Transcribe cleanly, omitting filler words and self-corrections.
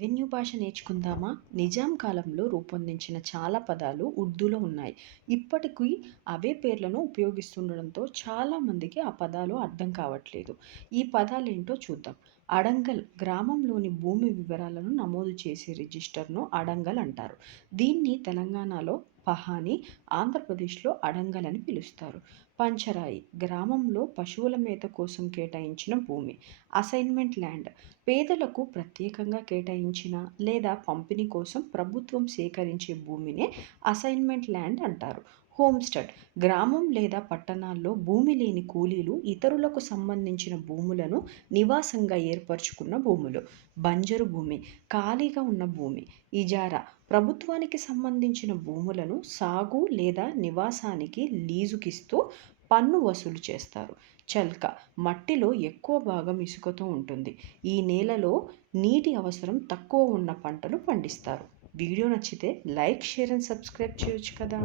Revenue భాష నేర్చుకుందామా? నిజాం కాలంలో రూపొందించిన చాలా పదాలు ఉర్దూలో ఉన్నాయి. ఇప్పటికీ అవే పేర్లను ఉపయోగిస్తుండడంతో చాలామందికి ఆ పదాలు అర్థం కావట్లేదు. ఈ పదాలేంటో చూద్దాం. అడంగల్ గ్రామంలోని భూమి వివరాలను నమోదు చేసే రిజిస్టర్ను అడంగల్ అంటారు. దీన్ని తెలంగాణలో పహాని, ఆంధ్రప్రదేశ్లో అడంగల్ అని పిలుస్తారు. పంచరాయి గ్రామంలో పశువుల మేత కోసం కేటాయించిన భూమి. అసైన్మెంట్ ల్యాండ్ పేదలకు ప్రత్యేకంగా కేటాయించిన లేదా పంపిణీ కోసం ప్రభుత్వం సేకరించే భూమినే అసైన్మెంట్ ల్యాండ్ అంటారు. హోమ్‌స్టెడ్ గ్రామం లేదా పట్టణాల్లో భూమి లేని కూలీలు ఇతరులకు సంబంధించిన భూములను నివాసంగా ఏర్పరచుకున్న భూములు. బంజరు భూమి ఖాళీగా ఉన్న భూమి. ఇజారా ప్రభుత్వానికి సంబంధించిన భూములను సాగు లేదా నివాసానికి లీజుకిస్తూ పన్ను వసూలు చేస్తారు. చల్క మట్టిలో ఎక్కువ భాగం ఇసుకతో ఉంటుంది. ఈ నేలలో నీటి అవసరం తక్కువ ఉన్న పంటలు పండిస్తారు. వీడియో నచ్చితే లైక్, షేర్ అండ్ సబ్స్క్రైబ్ చేయొచ్చు కదా.